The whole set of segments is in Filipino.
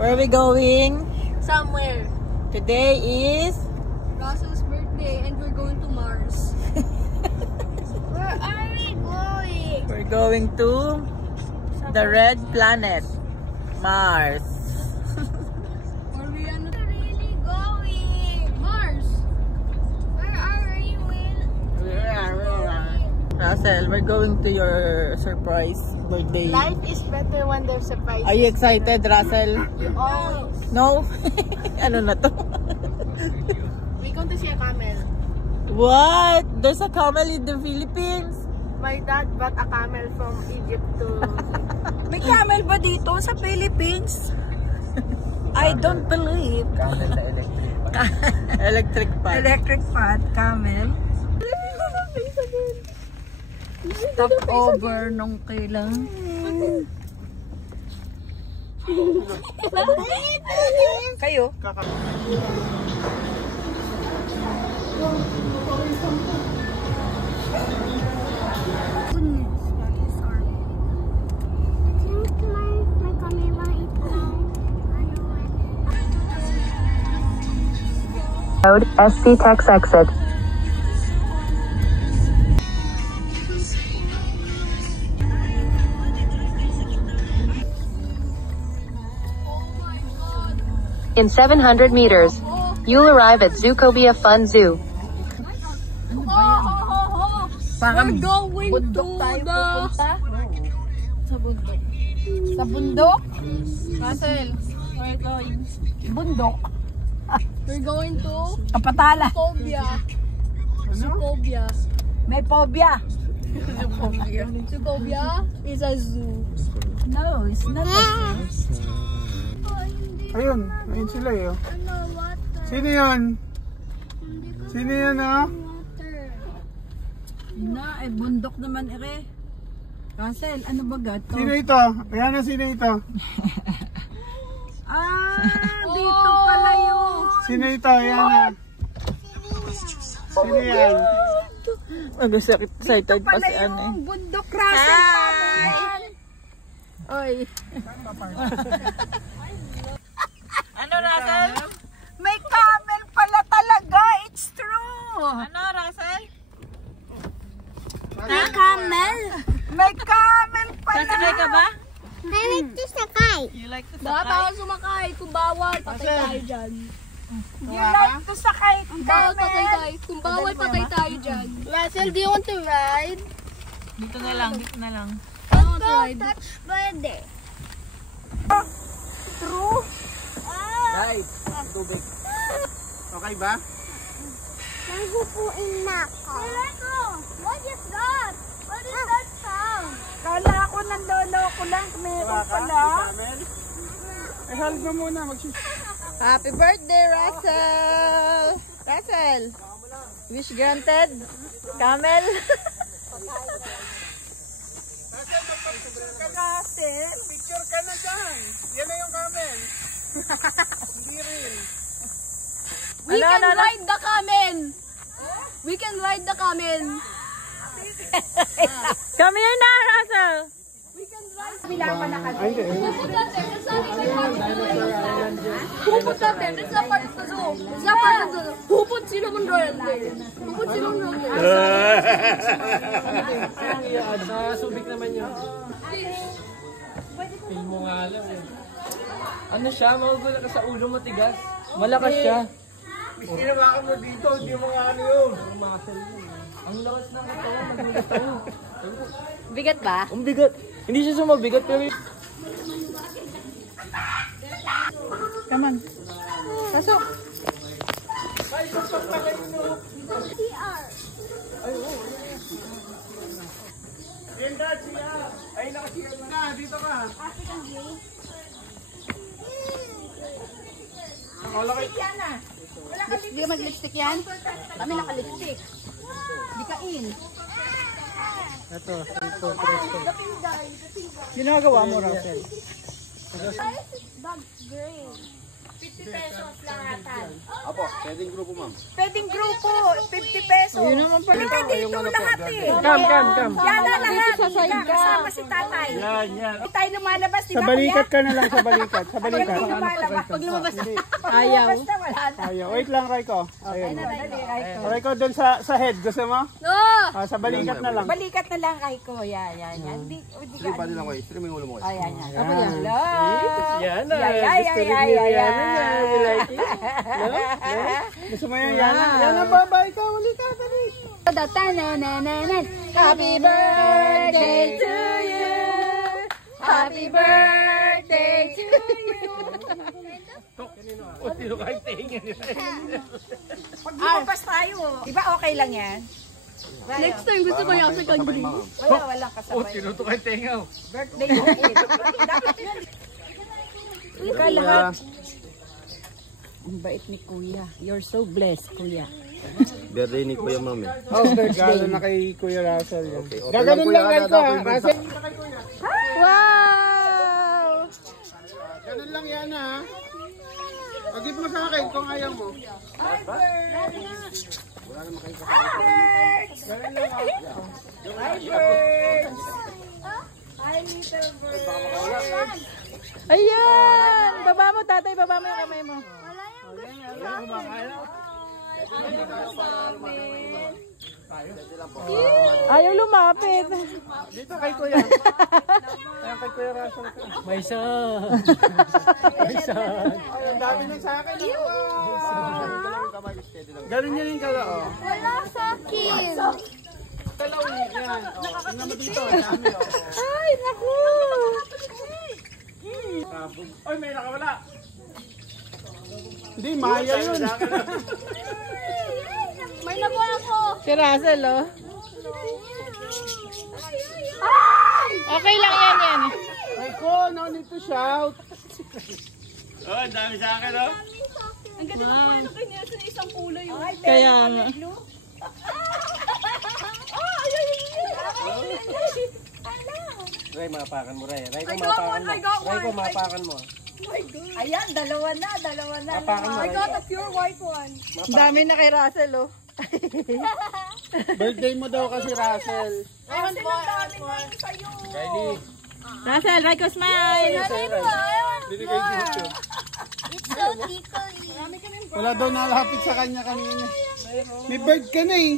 Where are we going? Somewhere. Today is Russell's birthday and we're going to Mars. Where are we going? we're going to the red planet, Mars. Where we are not really going? Mars. Where are we? Russell, we're going to your surprise birthday. Life is better when there's surprises. Are you excited, Russell? You always. No? Ano na to? We going to see a camel. What? There's a camel in the Philippines? My dad brought a camel from Egypt to... May camel ba dito sa Philippines? I don't believe. Camel na electric. Electric pan. Electric fan, camel. Stop over nung kailang. Kayo? Road, SC Tex exit. In 700 meters, you'll arrive at Zoocobia Fun Zoo. Parang We're going bundok to tayo the... pupunta. Sa bundok. Sa bundok? Russell, we're going. Bundok. We're going to Kapatala. Zoocobia. Zoocobia. May phobia. Zoocobia is a zoo. No, it's not a zoo. Ayun, ayun sila eh. Oh. Ano, water. Sino yan? Sino yan ah? Water. Na, eh, bundok naman ere. Russell, ano ba gato? Sino ito? Ayan na, sino ito? Dito pala yun. Sino ito? Ayan na. Sino yan? Mag-excited pa si Anne. Bundok Russell. Hi! Oy. Ano, Russell? May camel pala talaga. It's true. Ano, Russell? May camel. May camel pala. Sasakay ka ba? I like to sakay. You like to Baka sakay? bawal sumakay. Kung bawal, patay tayo dyan. You like to sakay Kung bawal, patay camel. tayo. Kung bawal, patay tayo dyan. Russell, do you want to ride? Dito na lang, dito na lang. I want to ride. Pwede. True. Guys, tubig. Okay ba? Nagpupuin na ako. What is that? What is that sound? Kala ko nandolo ko lang. Meron pala. Camel? Eh, hold mo muna. Happy birthday, Russell! Russell! Wish granted? Camel? Picture ka na dyan. Yan na yung camel. Hindi rin. We can ride the camel. We can ride the camel. Come here na, Russell! We can ride. Ay, hindi. Put that there. That's not even part of the zoo. Who put that there? That's not part of the zoo. It's not part of the zoo. Who put Cinnamon Roll there? Who put Cinnamon Roll there? Nasubik naman yun. Feel mo nga lang eh. Ano siya? Magugulo ka sa ulo mo, tigas. Malakas siya. Hinawakan mo dito. Hindi mo nga ano yun. Muscle yun. Ang lakas ng katawan, magulat ako. Bigat ba? Ang bigat. Hindi siya sumabigat pero Come on. Pasok. Ay, nakasiyar na. Dito ka. Di mag-lipstick yan? Kami naka-lipstick. Di ka in. Ito, ito, presto. Ginagawa mo, Russell. That's green. 50 pesos lahatan. Apo, pwedeng grupo ma'am. Pwedeng grupo, 50 pesos. Yun naman pala. Halika dito lahat eh. Come. Yan na lahat. Kasama si tatay. Yan. Hindi tayo lumalabas, di ba? Sa balikat ka na lang, sa balikat. Sa balikat. Hindi lumalabas. Pag lumabas na. Ayaw. Lumabas na, wala na. Ayaw. Wait lang, Raiko. Ayun. Dali, Raiko, doon sa head. Gusto mo? No! Sa balikat na lang. Balikat na lang, Raiko. Yan. Hindi ka. Pwede lang kayo. Stream yung ulo mo kayo. Ayan. Hello. Yana. Ay. Gusto mo yan, Yana? Yana, babay ka. Uli ka, dali. Happy birthday to you. Happy birthday to you. Pag lumabas tayo, di ba okay lang yan? Next time gusto ko yung African green. Walang kasabay. Tinutukay tenga. Birthday mo eh. Dapat yun. Ika lahat. Ang bait ni Kuya. You're so blessed, Kuya. Birthday ni Kuya Mami. Oh, birthday. Na kay Kuya Russell yan. Okay. Gaganon lang, Raiko. Russell. Wow! Ganun lang yan, ha? Pag-give mo sa akin kung ayaw mo. Ayan! Baba mo, tatay. Baba mo yung kamay mo. Ayaw lumapit. Dito kay Kuya. Ayan kay Kuya Russell. May isa. Ang dami na sa akin. Ganun yun yung kala, oh. Wala sa akin. Dalaw yan. Tingnan mo dito. Dami, oh. Ay, naku! Ay, may nakawala. Hindi, Maya yun. May nakuha ako. Si Russell, oh. Okay lang yan. Raiko, no need to shout. Oh, ang dami sa akin, oh. Ang ganda ng kulay ng kanya sa isang kulay. Kaya nga. Ray, mapakan mo, Ray. Ray, I got one. Ray, mapakan mo. Ayan, dalawa na. Mapakan mo, I Ray. got a pure white one. Ang dami na kay Russell, oh. Birthday mo daw kasi, Russel. Ewan po, ewan po. Kylie. Russell, Raiko, smile! Binigay dito. It's so tickly. Wala daw nalapit sa kanya kanina. May bird ka na eh.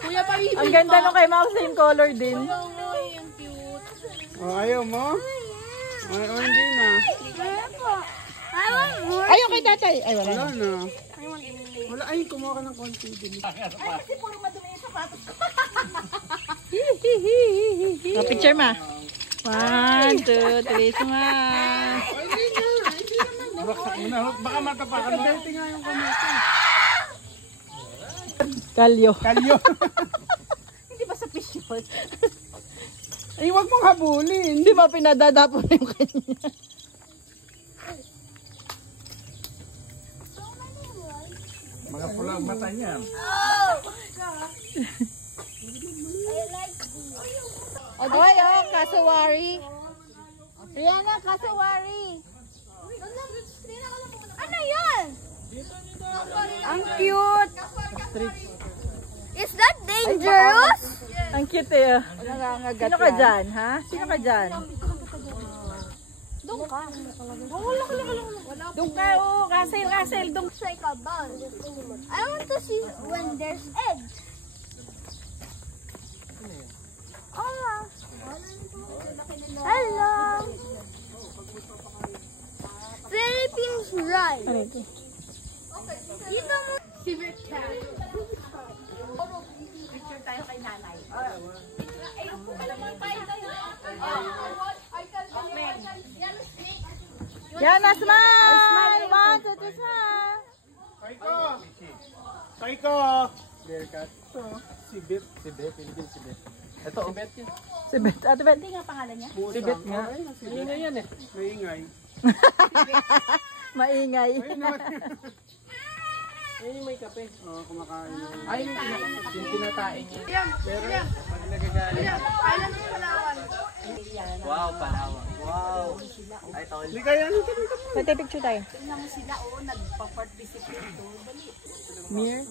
Kuya pa rin. Ang ganda nung kay Mao, same color din. Ang cute. Oh, ayaw mo? Ay, oh, hindi na. I want more. Ayaw kay tatay. Ay, wala. Wala na. Wala, ay, kumuha ka ng konti din. Oh, picture ma. 1, 2, 3, smile. Baksak mo na. Baka matapakan mo. Dati nga yung komete. Kalyo. Kalyo. Hindi ba sa fish yun? Ay, huwag mong habulin. Hindi ba pinadadapon yung kanya? Mga pulang mata niya. Oy, oh, kasawari. Rihanna, kasawari. Ano yan? Ang cute. Is that dangerous? Ang cute eh. Nangangagat Sino ka dyan, ha? Sino ka dyan? Doon ka. Doon ka, oh. Russell, doon. Looks like a ball. I want to see when there's eggs. Oh. Hello. Philippines rice. Dito mo. Civet cat. Picture tayo kay nanay. Yana, smile! 1, 2, 3, smile! Taiko! Taiko! Bearcat. Ito, si Bet. Si Bet, hindi si Bet. Ito, si Bet yun. Si Bet, Ate Bet. Hindi nga pangalan niya. Si Bet nga. Ingay yan eh. Maingay. Maingay. Ayun naman. Ayun yung may kape. Oo, kumakain yun. Ay, yung tinatae niya. Pero, pag nagagalit. Wow. Palawan. Wow. Ay, tol. Hindi kaya ano ito. Pwede picture tayo. Mir?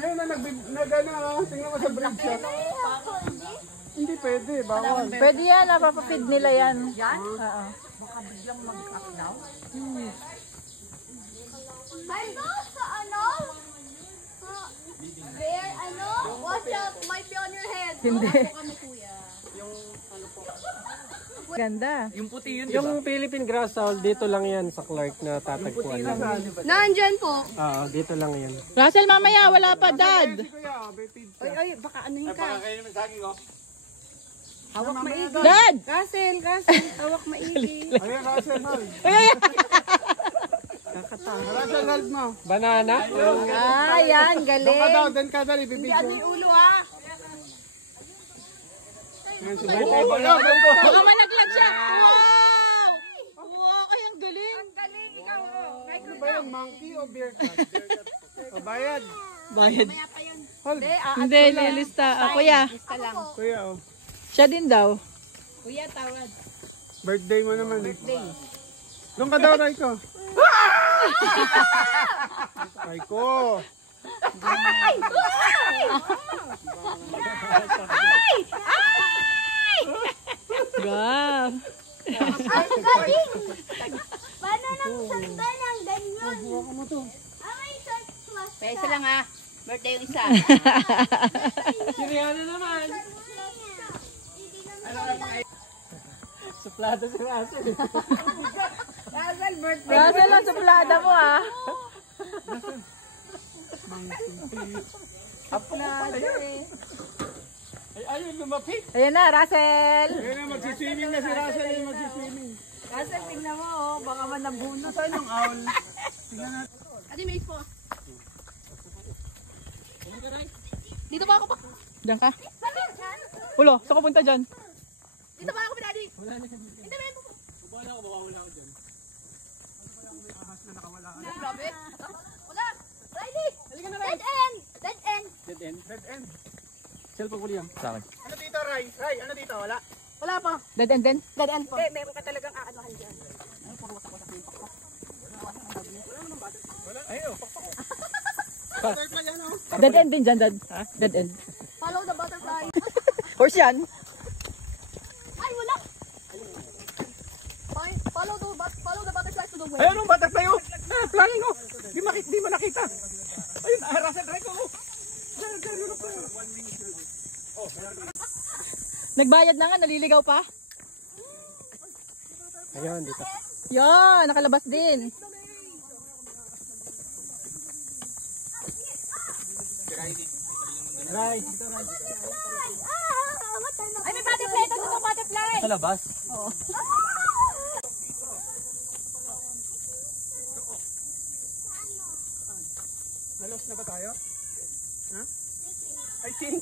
Ayun na, nag-ano, tingnan mo sa bridge siya. Hindi pwede, bawal. Pwede yan, napapapid nila yan. Yan? Oo. Ano? Sa ano? Bear, ano? Watch out, might be on your head. Hindi. Ganda. Yung puti yun, di ba? Yung Philippine grass owl, dito lang yan sa Clark na tatagpuan. Nandyan po. Oo, dito lang yan. Russell, mamaya, wala pa, Dad. Ay, baka anuhin ka. Hawak maigi. Dad! Russell, hawak maigi. Ayan, Russell Hall. Russell Hall mo. Banana? Ah, yan, Doon ka daw, galing. doon ka daw, ibibigyo. Ano yung ulo ha? Yan, si Bantay Bayaw, Bantay. Baka malaglag siya. Wow! Wow, ay, ang galing. Ang galing, ikaw. Oh. Ano ba yan, monkey o bear cat? O bayad. Bayad. Hold. Hindi, lilista. Kuya, Basta lang. Kuya, oh. siya din daw. Kuya, tawad. Birthday mo naman. Birthday. Doon ka daw, Raiko. Raiko. Wow. Ang galing! Paano nang sanda ng ganyan? Ay, swash Kaya isa lang ha. Birthday yung isa. Siriano naman. Suplado si Russell. Russell, birthday. Russell, ang suplada mo, ah. Ay, ayun, lumapit. Ayan na, Russell. Ayun na, magsiswimming na si Russell. Ayun, magsiswimming. Russell, tingnan mo, oh. Baka man nabunot. Anong owl? Adi, may po. Dito ba ako pa? Diyan ka. Ulo, saan ka punta dyan? Dito ba ako pa, Daddy? Hindi, may po. Grabe. Wala. Riley! Dead end! Dead end! Dead end. Cellphone ko liyan. Sa akin. Ano dito, Ray? Ray, ano dito? Wala? Wala pa. Dead end din? Dead end po. Hindi, meron ka talagang aanohan dyan. Butterfly, ano? Dead end din dyan, Dad. Dead end. Follow the butterfly. Horse yan. Ay, wala! Follow the butterfly to the way. Ayun, ang butterfly, oh. Ah, flying, oh. Di mo nakita. Ayun, Russell, Raiko, oh. Nagbayad na nga, naliligaw pa. Ayun, dito. Yan, nakalabas din. Ray. Ay, may butterfly! Ito yung butterfly! Sa labas. Nalos na ba tayo? Ha? I think.